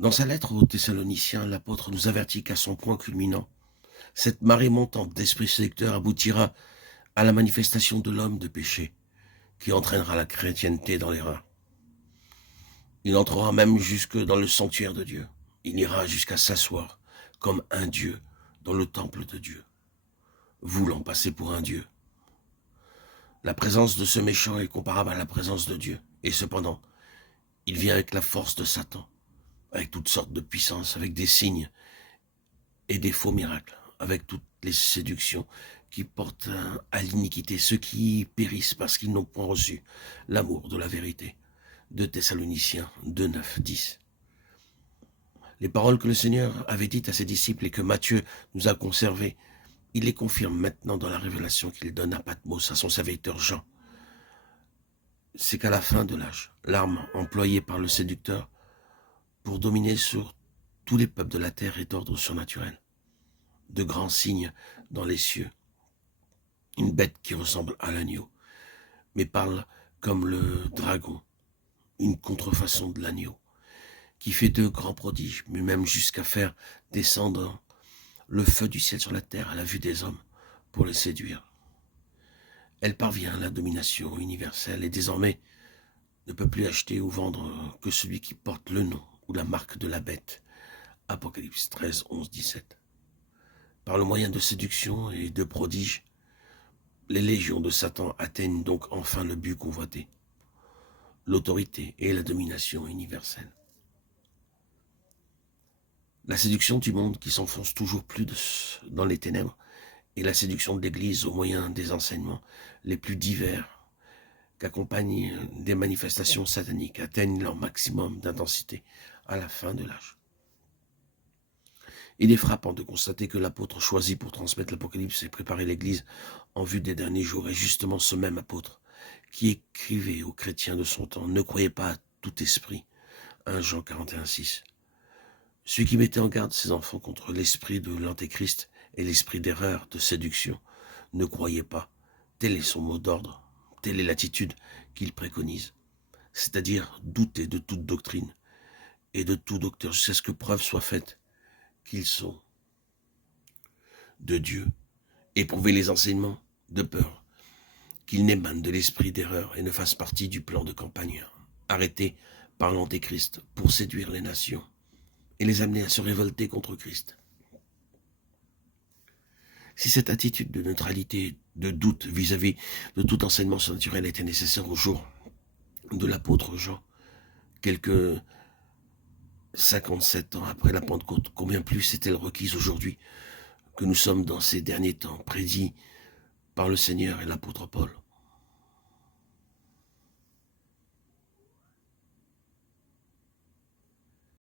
Dans sa lettre aux Thessaloniciens, l'apôtre nous avertit qu'à son point culminant, cette marée montante d'esprits séducteurs aboutira à la manifestation de l'homme de péché, qui entraînera la chrétienté dans l'erreur. Il entrera même jusque dans le sanctuaire de Dieu. Il ira jusqu'à s'asseoir comme un Dieu dans le temple de Dieu, voulant passer pour un Dieu. La présence de ce méchant est comparable à la présence de Dieu. Et cependant, il vient avec la force de Satan, avec toutes sortes de puissances, avec des signes et des faux miracles, avec toutes les séductions qui portent à l'iniquité, ceux qui périssent parce qu'ils n'ont point reçu l'amour de la vérité. 2 Thessaloniciens 2, 9, 10. Les paroles que le Seigneur avait dites à ses disciples et que Matthieu nous a conservées, il les confirme maintenant dans la révélation qu'il donne à Patmos, à son serviteur Jean. C'est qu'à la fin de l'âge, l'arme employée par le séducteur pour dominer sur tous les peuples de la terre est d'ordre surnaturel. De grands signes dans les cieux. Une bête qui ressemble à l'agneau, mais parle comme le dragon, une contrefaçon de l'agneau, qui fait de grands prodiges, mais même jusqu'à faire descendre le feu du ciel sur la terre à la vue des hommes pour les séduire. Elle parvient à la domination universelle et désormais ne peut plus acheter ou vendre que celui qui porte le nom ou la marque de la bête. Apocalypse 13, 11, 17. Par le moyen de séduction et de prodiges, les légions de Satan atteignent donc enfin le but convoité, l'autorité et la domination universelle. La séduction du monde qui s'enfonce toujours plus dans les ténèbres et la séduction de l'Église au moyen des enseignements les plus divers qu'accompagnent des manifestations sataniques atteignent leur maximum d'intensité à la fin de l'âge. Il est frappant de constater que l'apôtre choisi pour transmettre l'Apocalypse et préparer l'Église en vue des derniers jours est justement ce même apôtre qui écrivait aux chrétiens de son temps « Ne croyez pas à tout esprit » 1 Jean 41, 6. Celui qui mettait en garde ses enfants contre l'esprit de l'antéchrist et l'esprit d'erreur, de séduction. Ne croyez pas, tel est son mot d'ordre, telle est l'attitude qu'il préconise, c'est-à-dire douter de toute doctrine et de tout docteur jusqu'à ce que preuve soit faite qu'ils sont de Dieu, éprouver les enseignements de peur, qu'ils n'émanent de l'esprit d'erreur et ne fassent partie du plan de campagne arrêté par l'antéchrist pour séduire les nations et les amener à se révolter contre Christ. Si cette attitude de neutralité, de doute vis-à-vis de tout enseignement surnaturel était nécessaire au jour de l'apôtre Jean, quelques 57 ans après la Pentecôte, combien plus est-elle requise aujourd'hui que nous sommes dans ces derniers temps, prédits par le Seigneur et l'apôtre Paul.